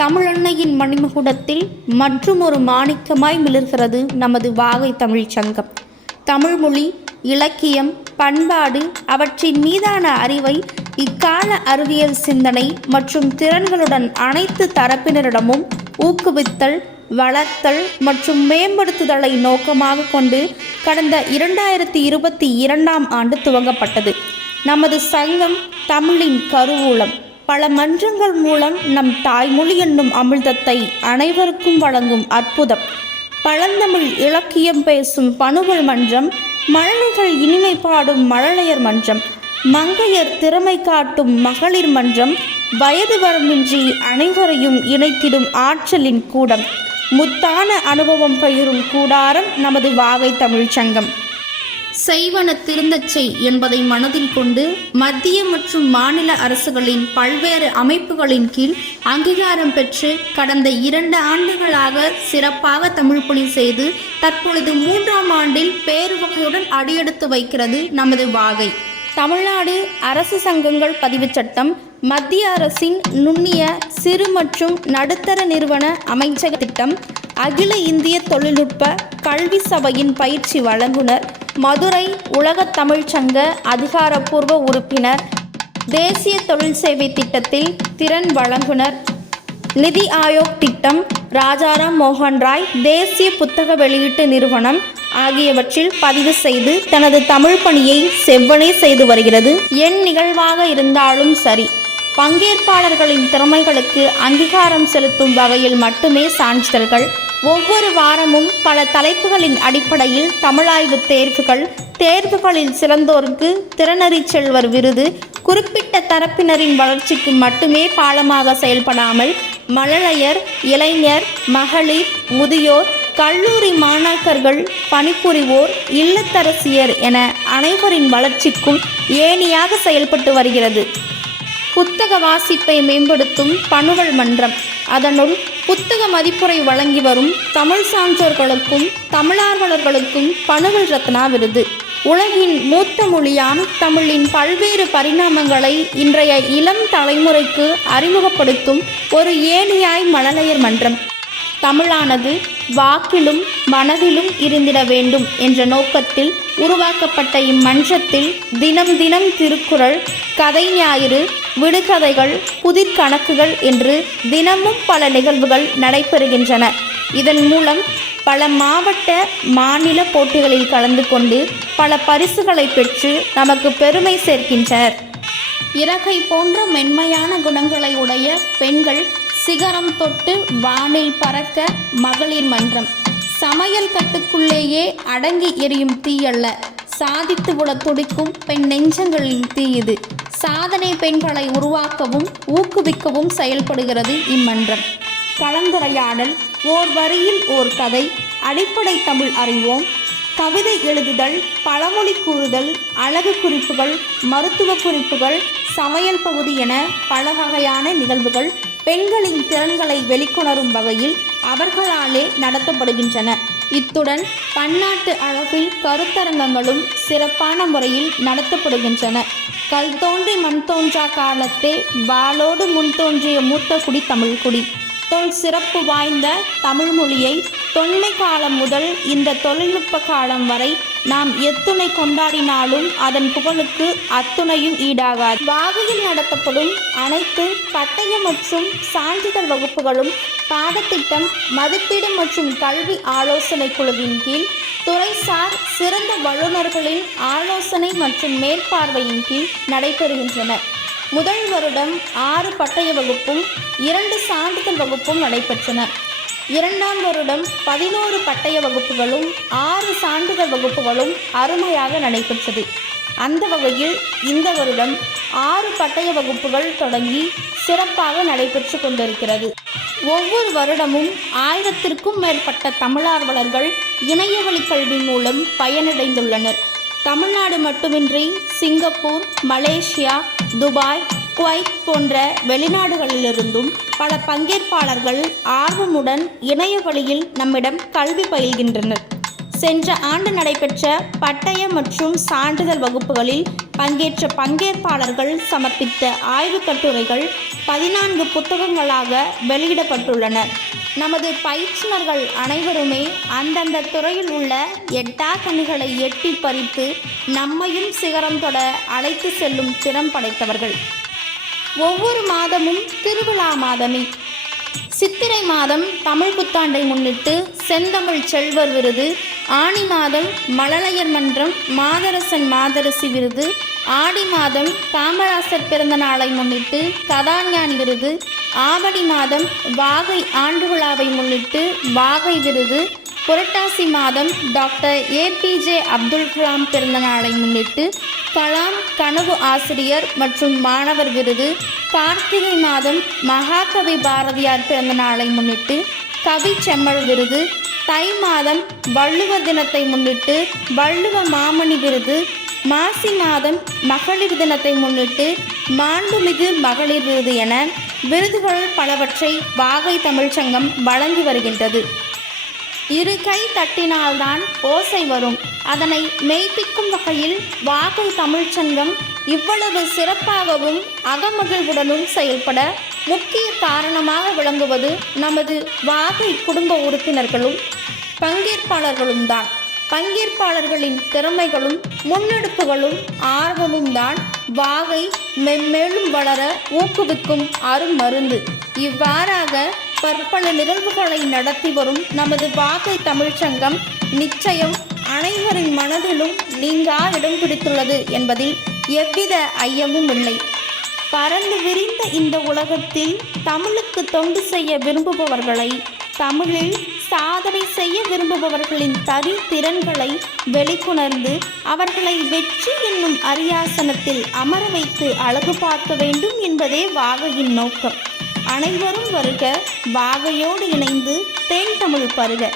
தமிழன்னையின் மணிமகுடத்தில் மற்றும் ஒரு மாணிக்கமாய் மிளிர்கிறது நமது வாகை தமிழ்ச் சங்கம். தமிழ்மொழி இலக்கியம் பண்பாடு அவற்றின் மீதான அறிவை இக்கால அறிவியல் சிந்தனை மற்றும் திறன்களுடன் அனைத்து தரப்பினரிடமும் ஊக்குவித்தல் வளர்த்தல் மற்றும் மேம்படுத்துதலை நோக்கமாக கொண்டு கடந்த இரண்டாயிரத்தி இருபத்தி இரண்டாம் ஆண்டு துவங்கப்பட்டது. நமது சங்கம் தமிழின் கருவூலம். பல மன்றங்கள் மூலம் நம் தாய்மொழி என்னும் அமிர்தத்தை அனைவருக்கும் வழங்கும் அற்புதம். பழந்தமிழ் இலக்கியம் பேசும் பணுவல் மன்றம் மழலைகள் இனிமை பாடும் மழலையர் மன்றம் மங்கையர் திறமை காட்டும் மகளிர் மன்றம் வயது வரம்பின்றி அனைவரையும் இணைத்திடும் ஆற்றலின் கூடம். முத்தான அனுபவம் பயிரும் கூடாரம் நமது வாகை தமிழ்ச் சங்கம். செய்வன திருந்தச்சை என்பதை மனதில் கொண்டு மத்திய மற்றும் மாநில அரசுகளின் பல்வேறு அமைப்புகளின் கீழ் அங்கீகாரம் பெற்று கடந்த இரண்டு ஆண்டுகளாக சிறப்பாக தமிழ் பணி செய்து தற்பொழுது மூன்றாம் ஆண்டில் பேருவகையுடன் அடியெடுத்து வைக்கிறது நமது வாகை. தமிழ்நாடு அரசு சங்கங்கள் பதிவுச் சட்டம் மத்திய அரசின் நுண்ணிய சிறு மற்றும் நடுத்தர நிறுவன அமைச்சக திட்டம் அகில இந்திய தொழில்நுட்ப கல்வி சபையின் பயிற்சி வழங்குனர் மதுரை உலகத் அதிகாரப்பூர்வ உறுப்பினர் தேசிய தொழில் சேவை திட்டத்தில் திறன் வழங்குனர். நிதி ஆயோக் திட்டம் ராஜாராம் மோகன் ராய் தேசிய புத்தக வெளியீட்டு நிறுவனம் ஆகியவற்றில் பதிவு செய்து தனது தமிழ் பணியை செவ்வனே செய்து வருகிறது. என் நிகழ்வாக இருந்தாலும் சரி பங்கேற்பாளர்களின் திறமைகளுக்கு அங்கீகாரம் செலுத்தும் வகையில் மட்டுமே சான்றிதழ்கள் ஒவ்வொரு வாரமும் பல தலைப்புகளின் அடிப்படையில் தமிழாய்வு தேர்வுகள் தேர்வுகளில் சிறந்தோருக்கு திறனறி செல்வர் விருது குறிப்பிட்ட தரப்பினரின் வளர்ச்சிக்கு மட்டுமே பாலமாக செயல்படாமல் மழலையர் இளைஞர் மகளிர் முதியோர் கல்லூரி மாணாக்கர்கள் பணிபுரிவோர் இல்லத்தரசியர் என அனைவரின் வளர்ச்சிக்கும் ஏணியாக செயல்பட்டு வருகிறது. புத்தக வாசிப்பை மேம்படுத்தும் பணுவல் மன்றம் அதனுள் புத்தக மதிப்புரை வழங்கி வரும் தமிழ் சான்றோர்களுக்கும் தமிழார்வலர்களுக்கும் பணுவல் ரத்னா விருது. உலகின் மூத்த மொழியான தமிழின் பல்வேறு பரிணாமங்களை இன்றைய இளம் தலைமுறைக்கு அறிமுகப்படுத்தும் ஒரு ஏணியாய் மழலையர் மன்றம். தமிழானது வாக்கிலும் மனதிலும் இருந்திட வேண்டும் என்ற நோக்கத்தில் உருவாக்கப்பட்ட இம்மன்றத்தில் தினம் தினம் திருக்குறள் கதை ஞாயிறு விடுகதைகள் புதிர் கணக்குகள் என்று தினமும் பல நிகழ்வுகள் நடைபெறுகின்றன. இதன் மூலம் பல மாவட்ட மாநில போட்டிகளில் கலந்து கொண்டு பல பரிசுகளை பெற்று நமக்கு பெருமை சேர்க்கின்றனர். இறகை போன்ற மென்மையான குணங்களை உடைய பெண்கள் சிகரம் தொட்டு வானில் பறக்க மகளிர் மன்றம். சமையல் கட்டுக்குள்ளேயே அடங்கி எரியும் தீயல்ல. சாதித்து விட துடிக்கும் பெண் நெஞ்சங்களின் தீ இது. சாதனை பெண்களை உருவாக்கவும் ஊக்குவிக்கவும் செயல்படுகிறது இம்மன்றம். கலந்துரையாடல் ஓர் வரியில் ஓர் கதை அடிப்படை தமிழ் அறிவோம். கவிதை எழுதுதல் பழமொழி கூறுதல் அழகு குறிப்புகள் மருத்துவ குறிப்புகள் சமையல் பகுதி என பல வகையான நிகழ்வுகள் பெண்களின் திறன்களை வெளிக்கொணரும் வகையில் அவர்களாலே நடத்தப்படுகின்றன. இத்துடன் பன்னாட்டு அளவில் கருத்தரங்கங்களும் சிறப்பான முறையில் நடத்தப்படுகின்றன. கல் தோன்றி மண் தோன்றா காலத்தே வாளோடு முன் தோன்றிய மூத்த குடி தமிழ்குடி. தொல் சிறப்பு வாய்ந்த தமிழ் மொழியை தொன்மை காலம் முதல் இந்த தொழில்நுட்ப காலம் வரை நாம் எத்துணை கொண்டாடினாலும் அதன் புகழுக்கு அத்துணையும் ஈடாகாது. வாகையில் நடத்தப்படும் அனைத்து பட்டய மற்றும் சான்றிதழ் வகுப்புகளும் பாடத்திட்டம் மதிப்பீடு மற்றும் கல்வி ஆலோசனை குழுவின் கீழ் துறைசார் சிறந்த வல்லுநர்களின் ஆலோசனை மற்றும் மேற்பார்வையின் கீழ் நடைபெறுகின்றன. முதல் வருடம் ஆறு பட்டய வகுப்பும் இரண்டு சான்றிதழ் வகுப்பும் நடைபெற்றன. இரண்டாம் வருடம் பதினோரு பட்டய வகுப்புகளும் ஆறு சான்றிதழ் வகுப்புகளும் அருமையாக நடைபெற்றது. அந்த வகையில் இந்த வருடம் ஆறு பட்டய வகுப்புகள் தொடங்கி சிறப்பாக நடைபெற்று கொண்டிருக்கிறது. ஒவ்வொரு வருடமும் ஆயிரத்திற்கும் மேற்பட்ட தமிழார்வலர்கள் இணையவழி கல்வி மூலம் பயனடைந்துள்ளனர். தமிழ்நாடு மட்டுமின்றி சிங்கப்பூர் மலேசியா துபாய் குவைத் போன்ற வெளிநாடுகளிலிருந்தும் பல பங்கேற்பாளர்கள் ஆர்வமுடன் இணைய வழியில் நம்மிடம் கல்வி பயில்கின்றனர். சென்ற ஆண்டு நடைபெற்ற பட்டய மற்றும் சான்றிதழ் வகுப்புகளில் பங்கேற்ற பங்கேற்பாளர்கள் சமர்ப்பித்த ஆய்வுக் கட்டுரைகள் பதினான்கு புத்தகங்களாக வெளியிடப்பட்டுள்ளன. நமது பயிற்றுனர்கள் அனைவருமே அந்தந்த துறையில் உள்ள எட்டா கனிகளை எட்டி பறித்து நம்மையும் சிகரம் தொட அழைத்து செல்லும் திறம் படைத்தவர்கள். ஒவ்வொரு மாதமும் திருவிழா மாதமே. சித்திரை மாதம் தமிழ் புத்தாண்டை முன்னிட்டு செந்தமிழ் செல்வர் விருது ஆனி மாதம் மழலையர் மன்றம் மாதரசன் மாதரசி விருது ஆடி மாதம் காமராசர் பிறந்த நாளை முன்னிட்டு கதாஞானி விருது ஆவணி மாதம் வாகை ஆண்டு விழாவை முன்னிட்டு வாகை விருது புரட்டாசி மாதம் டாக்டர் ஏபிஜே அப்துல் கலாம் பிறந்த நாளை முன்னிட்டு கலாம் கனவு ஆசிரியர் மற்றும் மாணவர் விருது கார்த்திகை மாதம் மகாகவி பாரதியார் பிறந்த நாளை முன்னிட்டு கவி செம்மல் விருது தை மாதம் வள்ளுவர் தினத்தை முன்னிட்டு வள்ளுவ மாமணி விருது மாசி மாதம் மகளிர் தினத்தை முன்னிட்டு மாண்புமிகு மகளிர் விருது என விருதுகள் பலவற்றை வாகை தமிழ்ச்சங்கம் வழங்கி வருகின்றது. இரு கை தட்டினால்தான் ஓசை வரும். அதனை மெய்ப்பிக்கும் வகையில் வாகை தமிழ்ச்சங்கம் இவ்வளவு சிறப்பாகவும் அகமகிழ்வுடனும் செயல்பட முக்கிய காரணமாக விளங்குவது நமது வாகை குடும்ப உறுப்பினர்களும் பங்கேற்பாளர்களும் தான் பங்கேற்பாளர்களின் திறமைகளும் முன்னெடுப்புகளும் ஆர்வமும் தான் வாகை மென்மேலும் வளர ஊக்குவிக்கும் அருமருந்து. இவ்வாறாக பற்பல நிகழ்வுகளை நடத்தி வரும் நமது வாகை தமிழ்ச்சங்கம் நிச்சயம் அனைவரின் மனதிலும் நீங்கா இடம் பிடித்துள்ளது என்பதில் எவ்வித ஐயமும் இல்லை. பறந்து விரிந்த இந்த உலகத்தில் தமிழுக்கு தொண்டு செய்ய விரும்புபவர்களை தமிழில் சாதனை செய்ய விரும்புபவர்களின் தனி திறன்களை வெளிக்கொணர்ந்து அவர்களை வெற்றி என்னும் அரியாசனத்தில் அமர வைத்து அழகு பார்க்க வேண்டும் என்பதே வாகையின் நோக்கம். அனைவரும் வருக வாகையோடு இணைந்து தேன் தமிழ் பருக.